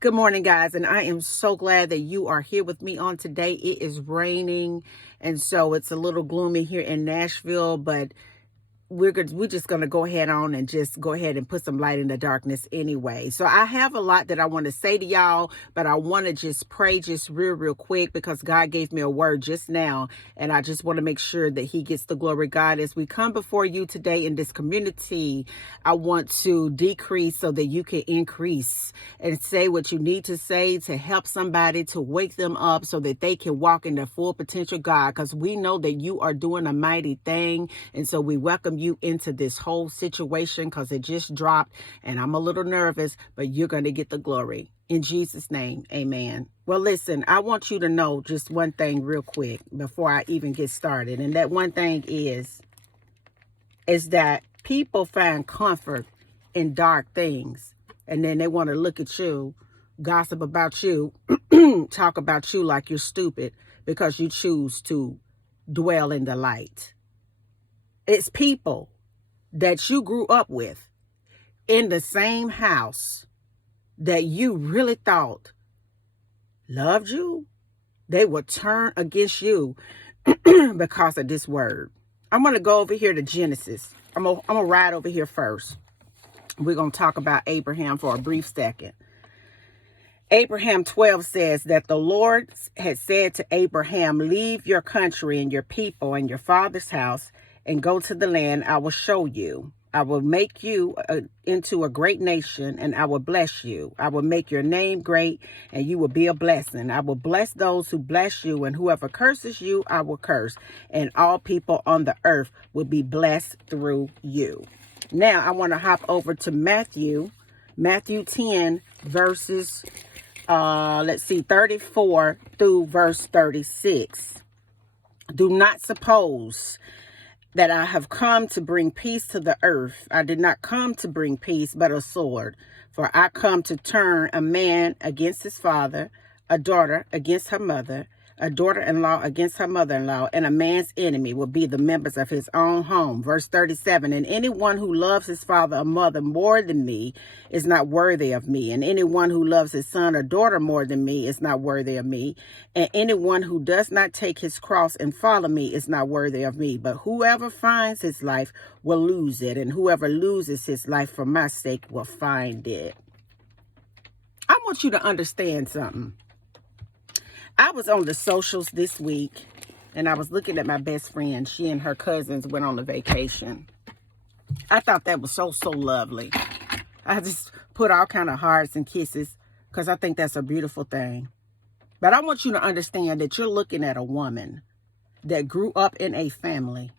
Good morning, guys, and I am so glad that you are here with me on today. It is raining, and so it's a little gloomy here in Nashville, but we're just going to go ahead on and just go ahead and put some light in the darkness anyway. So I have a lot that I want to say to y'all, but I want to just pray just real quick because God gave me a word just now, and I just want to make sure that he gets the glory. God, as we come before you today in this community, I want to decrease so that you can increase and say what you need to say to help somebody, to wake them up so that they can walk in their full potential, God, because we know that you are doing a mighty thing. And so we welcome you into this whole situation because it just dropped and I'm a little nervous, but you're going to get the glory. In Jesus' name, amen. Well, listen, I want you to know just one thing real quick before I even get started. And that one thing is that people find comfort in dark things. And then they want to look at you, gossip about you, talk about you like you're stupid because you choose to dwell in the light. It's people that you grew up with in the same house that you really thought loved you. They would turn against you because of this word. I'm going to go over here to Genesis. I'm going to ride over here first. We're going to talk about Abraham for a brief second. Abraham 12 says that the Lord had said to Abraham, leave your country and your people and your father's house and go to the land I will show you. I will make you into a great nation, and I will bless you. I will make your name great, and you will be a blessing. I will bless those who bless you, and whoever curses you, I will curse. And all people on the earth will be blessed through you. Now, I want to hop over to Matthew 10, verses, 34 through verse 36. Do not suppose that I have come to bring peace to the earth. I did not come to bring peace, but a sword. For I come to turn a man against his father, a daughter against her mother, a daughter-in-law against her mother-in-law, and a man's enemy will be the members of his own home. Verse 37, and anyone who loves his father or mother more than me is not worthy of me. And anyone who loves his son or daughter more than me is not worthy of me. And anyone who does not take his cross and follow me is not worthy of me. But whoever finds his life will lose it. And whoever loses his life for my sake will find it. I want you to understand something. I was on the socials this week, and I was looking at my best friend. She and her cousins went on a vacation. I thought that was so lovely. I just put all kind of hearts and kisses because I think that's a beautiful thing. But I want you to understand that you're looking at a woman that grew up in a family,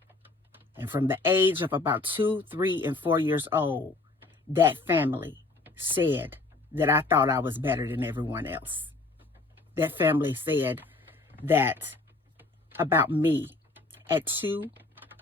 and from the age of about 2, 3, and 4 years old, that family said that I thought I was better than everyone else. That family said that about me at 2,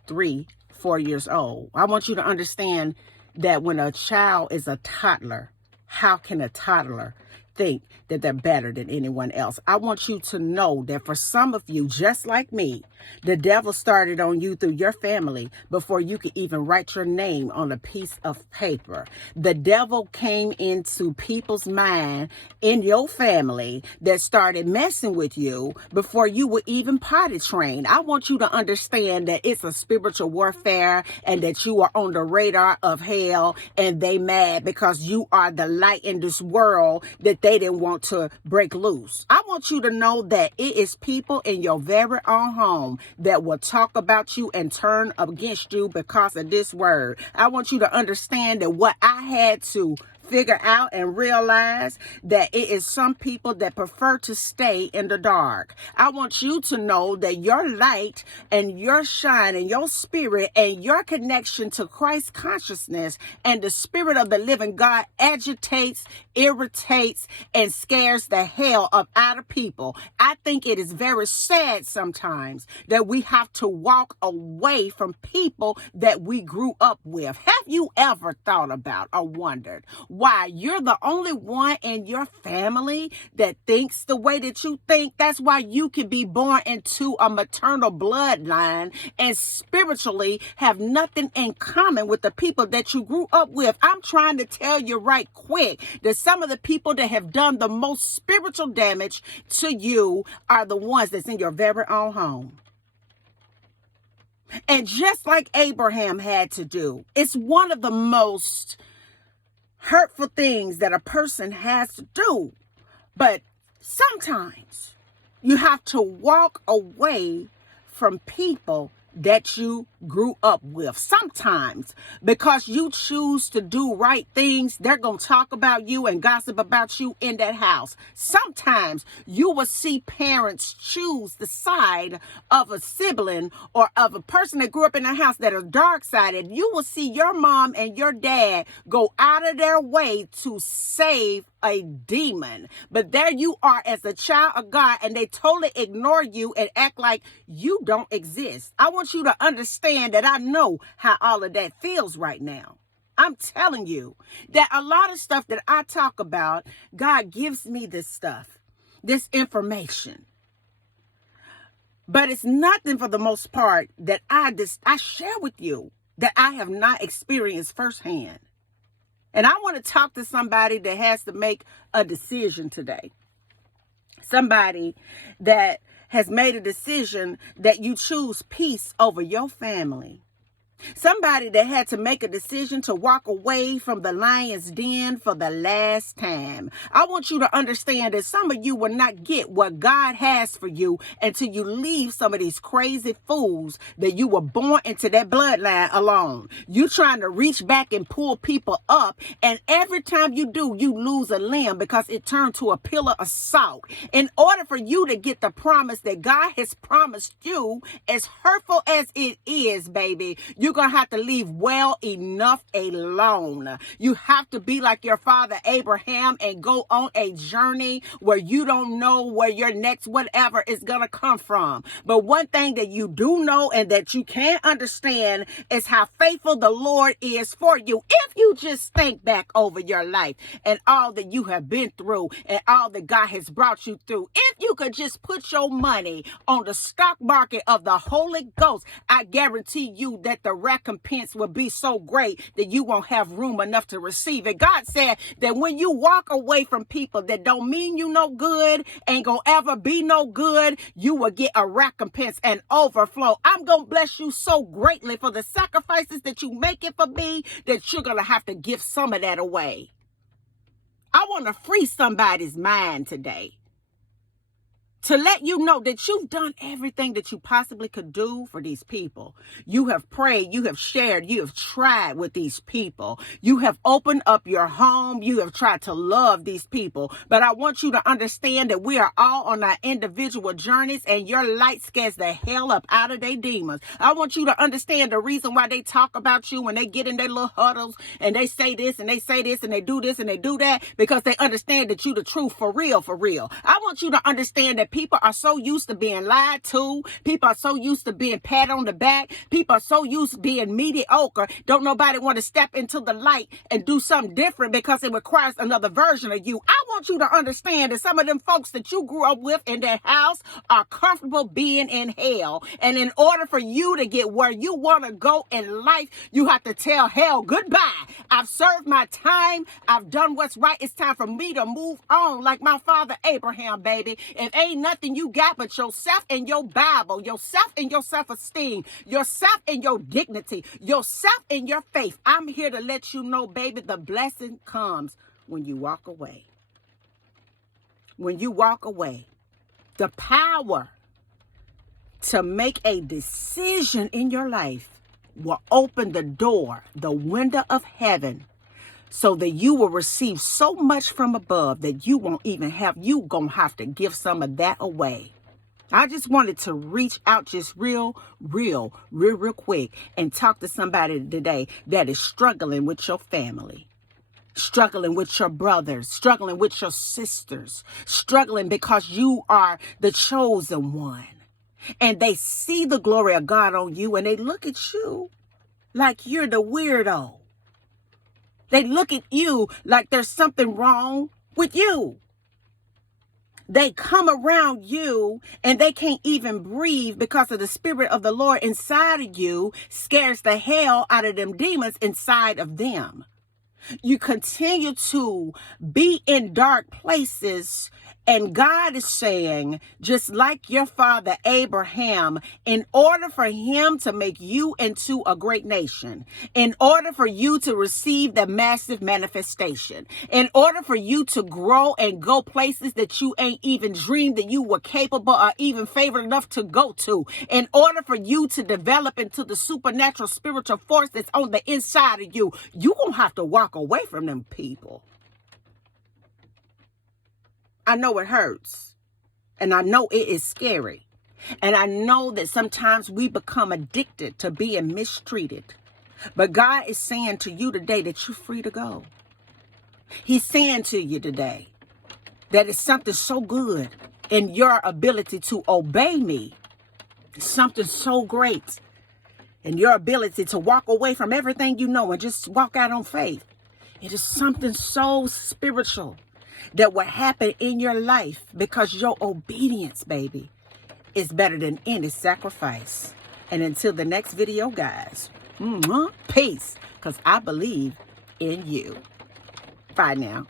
3, 4 years old. I want you to understand that when a child is a toddler, how can a toddler think that they're better than anyone else? I want you to know that for some of you, just like me, the devil started on you through your family before you could even write your name on a piece of paper. The devil came into people's mind in your family that started messing with you before you were even potty trained. I want you to understand that it's a spiritual warfare and that you are on the radar of hell, and they mad because you are the light in this world that they didn't want to break loose. I want you to know that it is people in your very own home that will talk about you and turn against you because of this word. I want you to understand that what I had to figure out and realize that it is some people that prefer to stay in the dark. I want you to know that your light and your shine and your spirit and your connection to Christ consciousness and the spirit of the living God agitates, irritates, and scares the hell up out of people. I think it is very sad sometimes that we have to walk away from people that we grew up with. Have you ever thought about or wondered Why? You're the only one in your family that thinks the way that you think. That's why you can be born into a maternal bloodline and spiritually have nothing in common with the people that you grew up with. I'm trying to tell you right quick that some of the people that have done the most spiritual damage to you are the ones that's in your very own home. And just like Abraham had to do, it's one of the most hurtful things that a person has to do. But sometimes you have to walk away from people that you grew up with. Sometimes because you choose to do right things, they're going to talk about you and gossip about you in that house. Sometimes you will see parents choose the side of a sibling or of a person that grew up in a house that is dark-sided. You will see your mom and your dad go out of their way to save a demon. But there you are as a child of God, and they totally ignore you and act like you don't exist. I want you to understand that I know how all of that feels right now. I'm telling you that a lot of stuff that I talk about, God gives me this stuff, this information. But it's nothing for the most part that I share with you that I have not experienced firsthand. And I want to talk to somebody that has to make a decision today. Somebody that has made a decision that you choose peace over your family. Somebody that had to make a decision to walk away from the lion's den for the last time. I want you to understand that some of you will not get what God has for you until you leave some of these crazy fools that you were born into that bloodline alone. You trying to reach back and pull people up, and every time you do, you lose a limb because it turned to a pillar of salt. In order for you to get the promise that God has promised you, as hurtful as it is, baby, you're going to have to leave well enough alone. You have to be like your father Abraham and go on a journey where you don't know where your next whatever is going to come from. But one thing that you do know and that you can't understand is how faithful the Lord is for you. If you just think back over your life and all that you have been through and all that God has brought you through, if you could just put your money on the stock market of the Holy Ghost, I guarantee you that the recompense will be so great that you won't have room enough to receive it. God said that when you walk away from people that don't mean you no good, ain't gonna ever be no good, you will get a recompense and overflow. I'm gonna bless you so greatly for the sacrifices that you make it for me that you're gonna have to give some of that away. I want to free somebody's mind today, to let you know that you've done everything that you possibly could do for these people. You have prayed, you have shared, you have tried with these people. You have opened up your home, you have tried to love these people. But I want you to understand that we are all on our individual journeys, and your light scares the hell up out of their demons. I want you to understand the reason why they talk about you when they get in their little huddles and they say this and they say this and they do this and they do that, because they understand that you the truth for real, for real. I want you to understand that people are so used to being lied to. People are so used to being pat on the back. People are so used to being mediocre. Don't nobody want to step into the light and do something different because it requires another version of you. I want you to understand that some of them folks that you grew up with in their house are comfortable being in hell. And in order for you to get where you want to go in life, you have to tell hell goodbye. I've served my time. I've done what's right. It's time for me to move on like my father Abraham, baby. If ain't nothing you got but yourself and your Bible, yourself and your self-esteem, yourself and your dignity, yourself and your faith, I'm here to let you know, baby, the blessing comes when you walk away. When you walk away, the power to make a decision in your life will open the door, the window of heaven, so that you will receive so much from above that you won't even have, you gonna have to give some of that away. I just wanted to reach out just real quick and talk to somebody today that is struggling with your family, struggling with your brothers, struggling with your sisters, struggling because you are the chosen one. And they see the glory of God on you and they look at you like you're the weirdo. They look at you like there's something wrong with you. They come around you and they can't even breathe because of the Spirit of the Lord inside of you scares the hell out of them demons inside of them. You continue to be in dark places, and God is saying, just like your father Abraham, in order for him to make you into a great nation, in order for you to receive the massive manifestation, in order for you to grow and go places that you ain't even dreamed that you were capable or even favored enough to go to, in order for you to develop into the supernatural spiritual force that's on the inside of you, you're going to have to walk away from them people. I know it hurts, and I know it is scary, and I know that sometimes we become addicted to being mistreated, but God is saying to you today that you're free to go. He's saying to you today that it's something so good in your ability to obey me, something so great in your ability to walk away from everything you know and just walk out on faith. It is something so spiritual that will happen in your life because your obedience, baby, is better than any sacrifice. And until the next video, guys, peace, because I believe in you. Bye now.